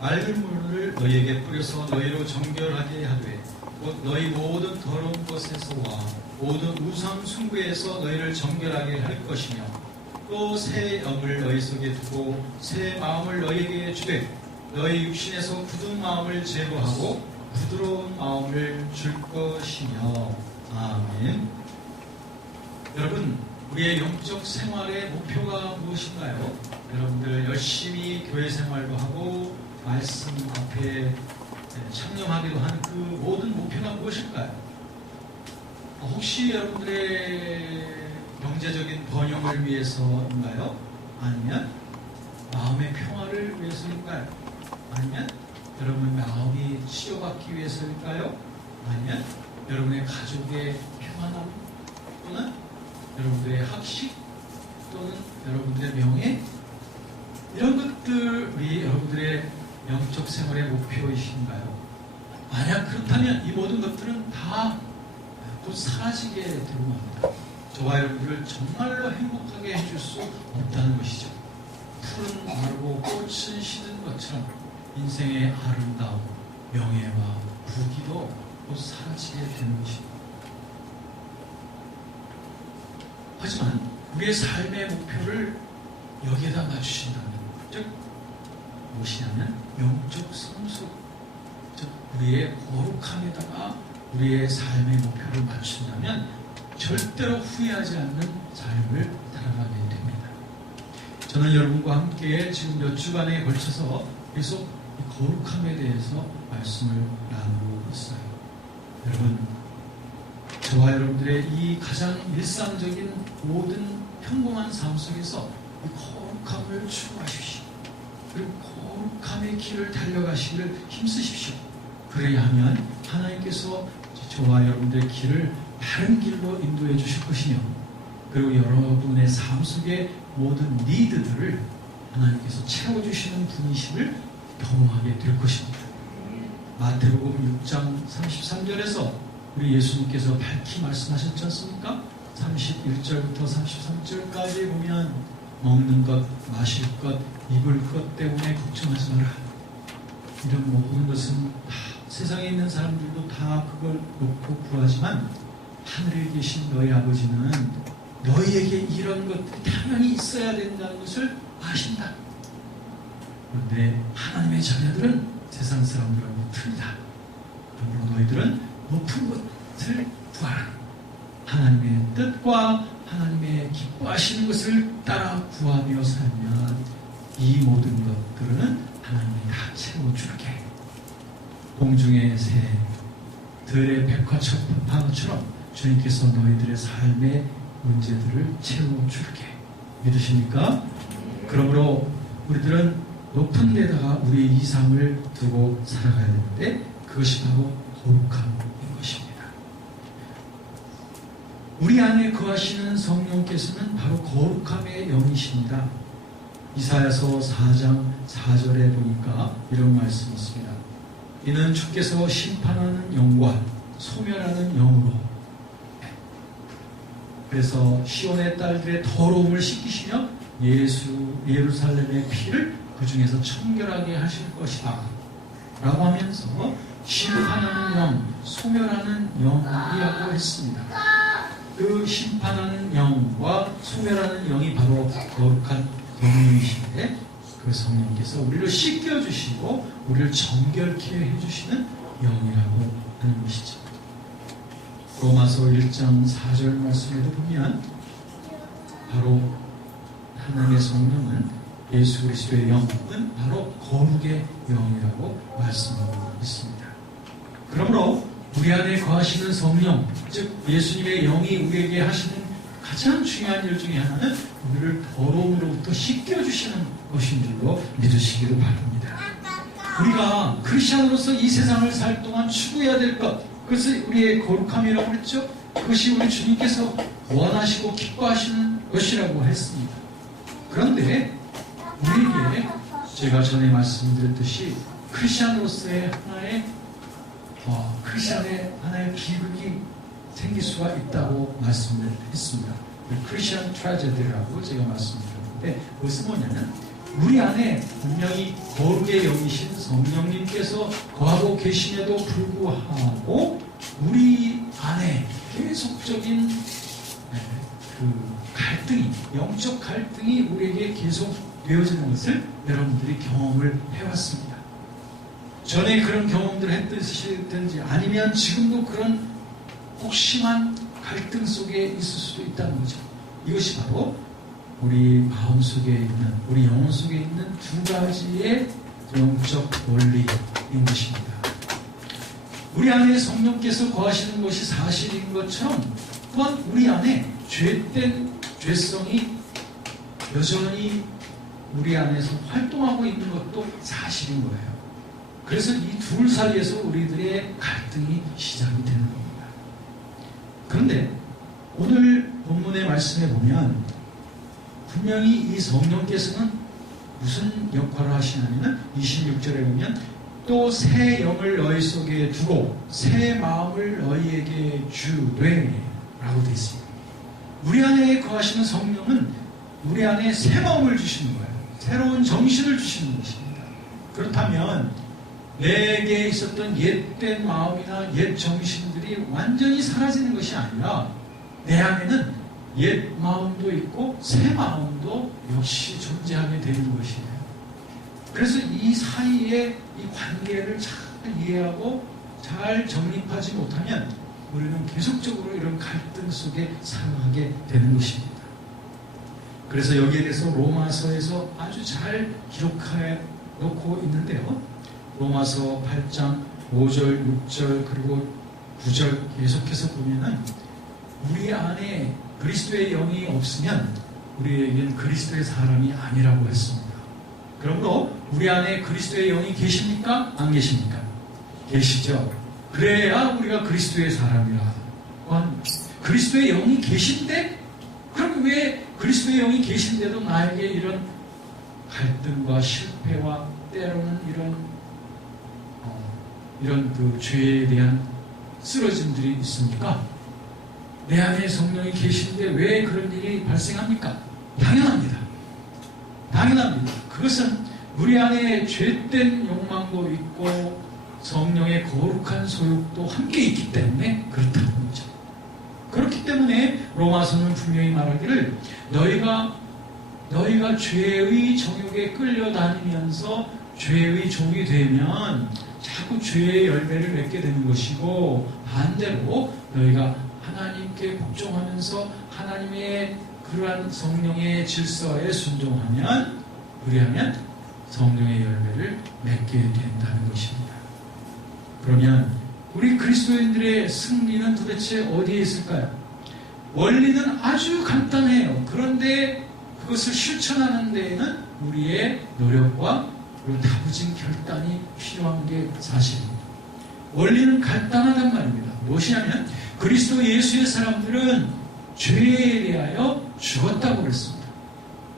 맑은 물을 너희에게 뿌려서 너희로 정결하게 하되 곧 너희 모든 더러운 것에서와 모든 우상 숭배에서 너희를 정결하게 할 것이며 또 새 영을 너희 속에 두고 새 마음을 너희에게 주되 너희 육신에서 굳은 마음을 제거하고 부드러운 마음을 줄 것이며. 아멘. 여러분, 우리의 영적 생활의 목표가 무엇인가요? 여러분들 열심히 교회 생활도 하고 말씀 앞에 창념하기도 하는 그 모든 목표가 무엇일까요? 혹시 여러분들의 경제적인 번영을 위해서인가요? 아니면 마음의 평화를 위해서인가요? 아니면 여러분 마음이 치료받기 위해서일까요? 아니면 여러분의 가족의 평안함 또는 여러분들의 학식 또는 여러분들의 명예, 이런 것들이 여러분들의 영적 생활의 목표이신가요? 만약 그렇다면 이 모든 것들은 다 곧 사라지게 되고 맙니다. 저와 여러분들을 정말로 행복하게 해줄 수 없다는 것이죠. 푸른 마르고 꽃은 시든 것처럼 인생의 아름다움, 명예와 부귀도 곧 사라지게 되는 것입니다. 하지만 우리의 삶의 목표를 여기에다 맞추신다면, 즉 무엇이냐면 영적 성숙, 즉 우리의 거룩함에다가 우리의 삶의 목표를 맞춘다면 절대로 후회하지 않는 삶을 살아가게 됩니다. 저는 여러분과 함께 지금 몇 주간에 걸쳐서 계속 이 거룩함에 대해서 말씀을 나누고 있어요. 여러분, 저와 여러분들의 이 가장 일상적인 모든 평범한 삶 속에서 이 거룩함을 추구하십시오. 그리고 거룩함의 길을 달려가시기를 힘쓰십시오. 그래야 하면 하나님께서 저와 여러분들의 길을 바른 길로 인도해 주실 것이며, 그리고 여러분의 삶 속의 모든 니드들을 하나님께서 채워주시는 분이심을 경험하게 될 것입니다. 마태복음 6장 33절에서 우리 예수님께서 밝히 말씀하셨지 않습니까? 31절부터 33절까지 보면 먹는 것, 마실 것, 입을 것 때문에 걱정하지 마라. 이런 모든 것은 다 세상에 있는 사람들도 다 그걸 놓고 구하지만 하늘에 계신 너희 아버지는 너희에게 이런 것들이 당연히 있어야 된다는 것을 아신다. 그런데 하나님의 자녀들은 세상 사람들하고 틀리다. 그러므로 너희들은 높은 것을 구하라. 하나님의 뜻과 하나님의 기뻐하시는 것을 따라 구하며 살면 이 모든 것들은 하나님이 다 채워줄게. 공중의 새, 들의 백화처럼 주님께서 너희들의 삶의 문제들을 채워줄게. 믿으십니까? 그러므로 우리들은 높은 데다가 우리의 이상을 두고 살아가야 되는데 그것이 바로 거룩함인 것입니다. 우리 안에 거하시는 성령께서는 바로 거룩함의 영이십니다. 이사야서 4장 4절에 보니까 이런 말씀이 있습니다. 이는 주께서 심판하는 영과 소멸하는 영으로, 그래서 시온의 딸들의 더러움을 씻기시며 예루살렘의 피를 그 중에서 청결하게 하실 것이다 라고 하면서 심판하는 영, 소멸하는 영이라고 했습니다. 그 심판하는 영과 소멸하는 영이 바로 거룩한 영이신데 그 성령께서 우리를 씻겨주시고 우리를 정결케 해주시는 영이라고 하는 것이죠. 로마서 1장 4절 말씀에도 보면 바로 하나님의 성령은 예수 그리스도의 영은 바로 거룩의 영이라고 말씀하고 있습니다. 그러므로 우리 안에 거하시는 성령, 즉 예수님의 영이 우리에게 하시는 가장 중요한 일 중에 하나는 우리를 더러움으로부터 씻겨주시는 것인 줄로 믿으시기를 바랍니다. 우리가 크리스찬으로서 이 세상을 살 동안 추구해야 될 것, 그것을 우리의 거룩함이라고 했죠. 그것이 우리 주님께서 원하시고 기뻐하시는 것이라고 했습니다. 그런데 우리에게 제가 전에 말씀드렸듯이 크리스찬으로서의 크리스찬의 하나의 비극이 생길 수가 있다고 말씀을 했습니다. 크리스천 트래제디라고 제가 말씀드렸는데 그것은 뭐냐면 우리 안에 분명히 거룩의 영이신 성령님께서 거하고 계심에도 불구하고 우리 안에 계속적인 그 갈등이, 영적 갈등이 우리에게 계속 되어지는 것을 여러분들이 경험을 해왔습니다. 전에 그런 경험들을 했듯이 아니면 지금도 그런 혹심한 갈등 속에 있을 수도 있다는 거죠. 이것이 바로 우리 마음 속에 있는, 우리 영혼 속에 있는 두 가지의 영적 원리인 것입니다. 우리 안에 성령께서 거하시는 것이 사실인 것처럼 또한 우리 안에 죄된 죄성이 여전히 우리 안에서 활동하고 있는 것도 사실인 거예요. 그래서 이 둘 사이에서 우리들의 갈등이 시작이 되는 겁니다. 그런데 오늘 본문의 말씀에 보면 분명히 이 성령께서는 무슨 역할을 하시냐면 26절에 보면 또 새 영을 너희 속에 두고 새 마음을 너희에게 주되 라고 되어 있습니다. 우리 안에 거하시는 성령은 우리 안에 새 마음을 주시는 거예요. 새로운 정신을 주시는 것입니다. 그렇다면 내게 있었던 옛된 마음이나 옛 정신들이 완전히 사라지는 것이 아니라 내 안에는 옛 마음도 있고 새 마음도 역시 존재하게 되는 것이에요. 그래서 이 사이에 이 관계를 잘 이해하고 잘 정립하지 못하면 우리는 계속적으로 이런 갈등 속에 살아가게 되는 것입니다. 그래서 여기에 대해서 로마서에서 아주 잘 기록해 놓고 있는데요. 로마서 8장 5절, 6절 그리고 9절 계속해서 보면은 우리 안에 그리스도의 영이 없으면 우리에겐 그리스도의 사람이 아니라고 했습니다. 그러므로 우리 안에 그리스도의 영이 계십니까? 안 계십니까? 계시죠. 그래야 우리가 그리스도의 사람이라. 그리스도의 영이 계신데 그럼 왜 그리스도의 영이 계신데도 나에게 이런 갈등과 실패와 때로는 이런 그 죄에 대한 쓰러짐들이 있습니까? 내 안에 성령이 계신데 왜 그런 일이 발생합니까? 당연합니다. 당연합니다. 그것은 우리 안에 죄된 욕망도 있고 성령의 거룩한 소욕도 함께 있기 때문에 그렇다는 거죠. 그렇기 때문에 로마서는 분명히 말하기를 너희가 죄의 정욕에 끌려다니면서 죄의 종이 되면 자꾸 죄의 열매를 맺게 되는 것이고 반대로 너희가 하나님께 복종하면서 하나님의 그러한 성령의 질서에 순종하면 그리하면 성령의 열매를 맺게 된다는 것입니다. 그러면 우리 그리스도인들의 승리는 도대체 어디에 있을까요? 원리는 아주 간단해요. 그런데 그것을 실천하는 데에는 우리의 노력과 그리고 다부진 결단이 필요한 게 사실입니다. 원리는 간단하단 말입니다. 무엇이냐면 그리스도 예수의 사람들은 죄에 대하여 죽었다고 그랬습니다.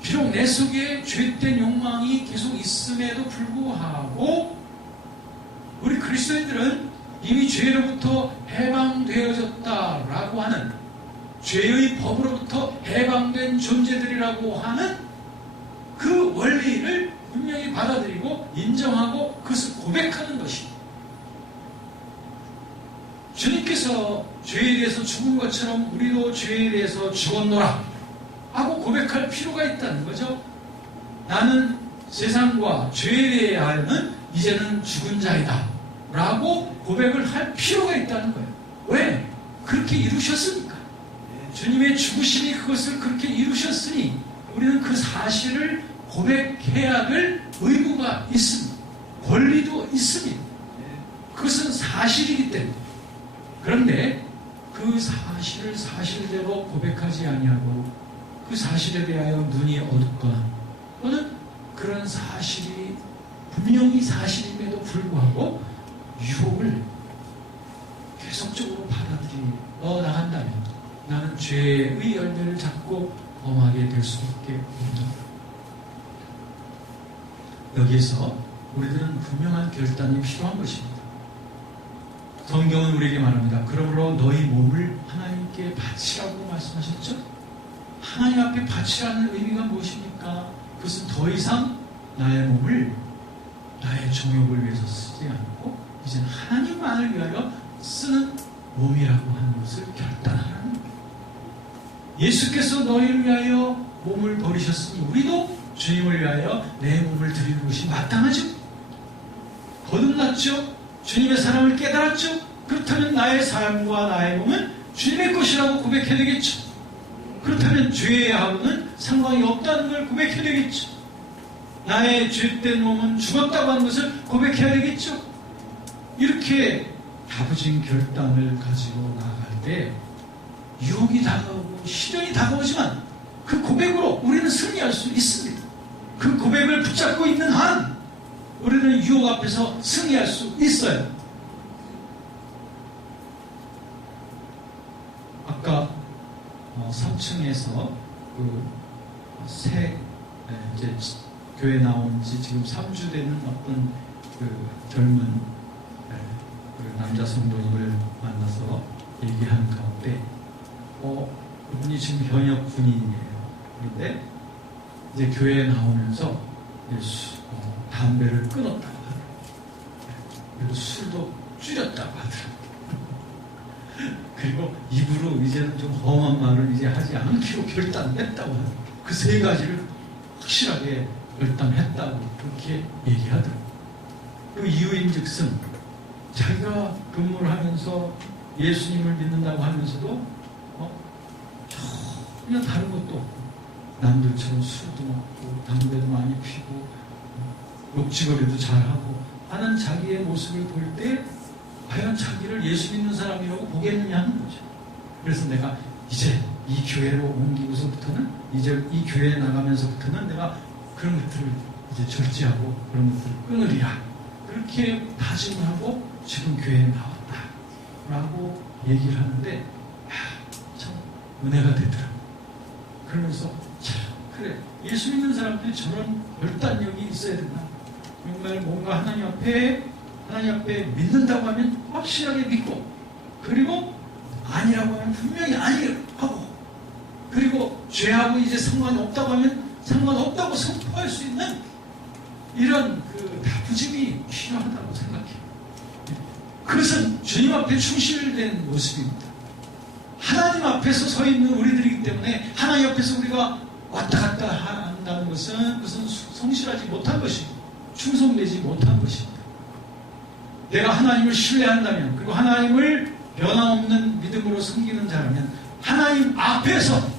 비록 내 속에 죄된 욕망이 계속 있음에도 불구하고 우리 그리스도인들은 이미 죄로부터 해방되어졌다라고 하는 죄의 법으로부터 해방된 존재들이라고 하는 그 원리를 분명히 받아들이고 인정하고 그것을 고백하는 것입니다. 주님께서 죄에 대해서 죽은 것처럼 우리도 죄에 대해서 죽었노라 하고 고백할 필요가 있다는 거죠. 나는 세상과 죄에 대하여는 이제는 죽은 자이다 라고 고백을 할 필요가 있다는 거예요. 왜? 그렇게 이루셨으니까. 주님의 죽으심이 그것을 그렇게 이루셨으니 우리는 그 사실을 고백해야 될 의무가 있습니다. 권리도 있습니다. 그것은 사실이기 때문에. 그런데 그 사실을 사실대로 고백하지 아니하고 그 사실에 대하여 눈이 어둡거나 또는 그런 사실이 분명히 사실임에도 불구하고 유혹을 계속적으로 받아들여 나간다면 나는 죄의 열매를 잡고 범하게 될 수밖에 없다. 여기에서 우리들은 분명한 결단이 필요한 것입니다. 성경은 우리에게 말합니다. 그러므로 너희 몸을 하나님께 바치라고 말씀하셨죠? 하나님 앞에 바치라는 의미가 무엇입니까? 그것은 더 이상 나의 몸을 나의 정욕을 위해서 쓰지 않고 이제는 하나님만을 위하여 쓰는 몸이라고 하는 것을 결단하라는 거예요. 예수께서 너희를 위하여 몸을 버리셨으니 우리도 주님을 위하여 내 몸을 드리는 것이 마땅하죠. 거듭났죠. 주님의 사랑을 깨달았죠. 그렇다면 나의 삶과 나의 몸은 주님의 것이라고 고백해야 되겠죠. 그렇다면 죄하고는 상관이 없다는 걸 고백해야 되겠죠. 나의 죄된 몸은 죽었다고 하는 것을 고백해야 되겠죠. 이렇게 다부진 결단을 가지고 나아갈 때 유혹이 다가오고 시련이 다가오지만 그 고백으로 우리는 승리할 수 있습니다. 그 고백을 붙잡고 있는 한 우리는 유혹 앞에서 승리할 수 있어요. 아까 3층에서 이제 교회 나온 지 지금 3주 되는 어떤 젊은 남자 성도님을 만나서 얘기하는 가운데 그분이 지금 현역 군인이에요. 그런데 이제 교회에 나오면서 담배를 끊었다고 하더라고요. 그리고 술도 줄였다고 하더라고요. 그리고 입으로 이제는 좀 험한 말을 이제 하지 않기로 결단했다고 하더라고요. 그 세 가지를 확실하게 결단했다고 그렇게 얘기하더라고요. 그 이유인즉슨 자기가 근무를 하면서 예수님을 믿는다고 하면서도 전혀 다른 것도 없고 남들처럼 술도 먹고 담배도 많이 피고 욕지거리도 잘하고 하는 자기의 모습을 볼 때 과연 자기를 예수 믿는 사람이라고 보겠느냐 하는 거죠. 그래서 내가 이제 이 교회로 옮기고서부터는 이제 이 교회에 나가면서부터는 내가 그런 것들을 이제 절제하고 그런 것들을 끊으리라. 그렇게 다짐을 하고 지금 교회에 나왔다. 라고 얘기를 하는데 참 은혜가 되더라고요. 그러면서 참 그래 예수 믿는 사람들이 저런 결단력이 있어야 된다. 정말 뭔가 하나님 앞에 믿는다고 하면 확실하게 믿고 그리고 아니라고 하면 분명히 아니라고 하고 그리고 죄하고 이제 상관이 없다고 하면 상관없다고 선포할 수 있는 이런 다부짐이 필요하다고 생각해요. 그것은 주님 앞에 충실된 모습입니다. 하나님 앞에서 서 있는 우리들이기 때문에 하나님 앞에서 우리가 왔다 갔다 한다는 것은 그것은 성실하지 못한 것이고 충성되지 못한 것입니다. 내가 하나님을 신뢰한다면 그리고 하나님을 변함없는 믿음으로 섬기는 자라면 하나님 앞에서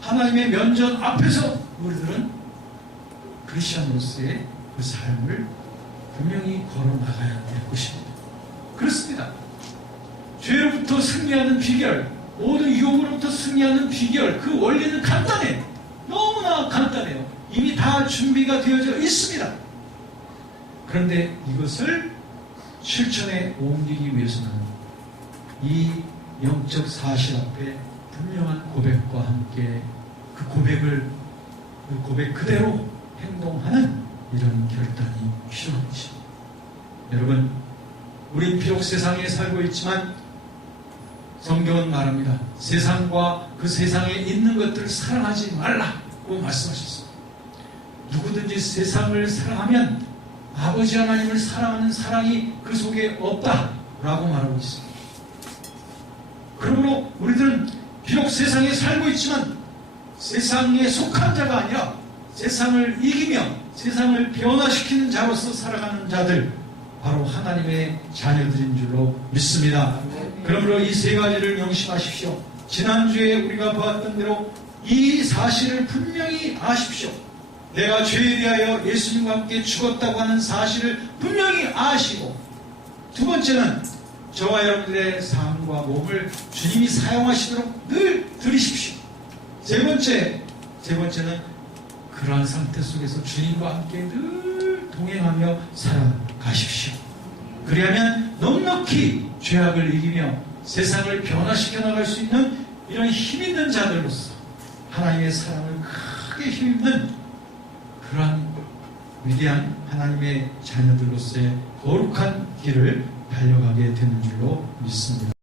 하나님의 면전 앞에서 우리들은 크리스천으로서의 그 삶을 분명히 걸어나가야 될 것입니다. 그렇습니다. 죄로부터 승리하는 비결, 모든 유혹으로부터 승리하는 비결, 그 원리는 간단해요. 너무나 간단해요. 이미 다 준비가 되어져 있습니다. 그런데 이것을 실천에 옮기기 위해서는 이 영적 사실 앞에 분명한 고백과 함께 그 고백 그대로 행동하는 이런 결단이 필요한 것입니다. 여러분, 우린 비록 세상에 살고 있지만 성경은 말합니다. 세상과 그 세상에 있는 것들을 사랑하지 말라고 말씀하셨습니다. 누구든지 세상을 사랑하면 아버지 하나님을 사랑하는 사랑이 그 속에 없다라고 말하고 있습니다. 그러므로 우리들은 비록 세상에 살고 있지만 세상에 속한 자가 아니라 세상을 이기며 세상을 변화시키는 자로서 살아가는 자들, 바로 하나님의 자녀들인 줄로 믿습니다. 그러므로 이 세 가지를 명심하십시오. 지난주에 우리가 보았던 대로 이 사실을 분명히 아십시오. 내가 죄에 대하여 예수님과 함께 죽었다고 하는 사실을 분명히 아시고, 두 번째는 저와 여러분들의 삶과 몸을 주님이 사용하시도록 늘 들이십시오. 세 번째는 그러한 상태 속에서 주님과 함께 늘 동행하며 살아가십시오. 그리하면 넉넉히 죄악을 이기며 세상을 변화시켜 나갈 수 있는 이런 힘있는 자들로서 하나님의 사랑을 크게 힘입는 그러한 위대한 하나님의 자녀들로서의 거룩한 길을 달려가게 되는 줄로 믿습니다.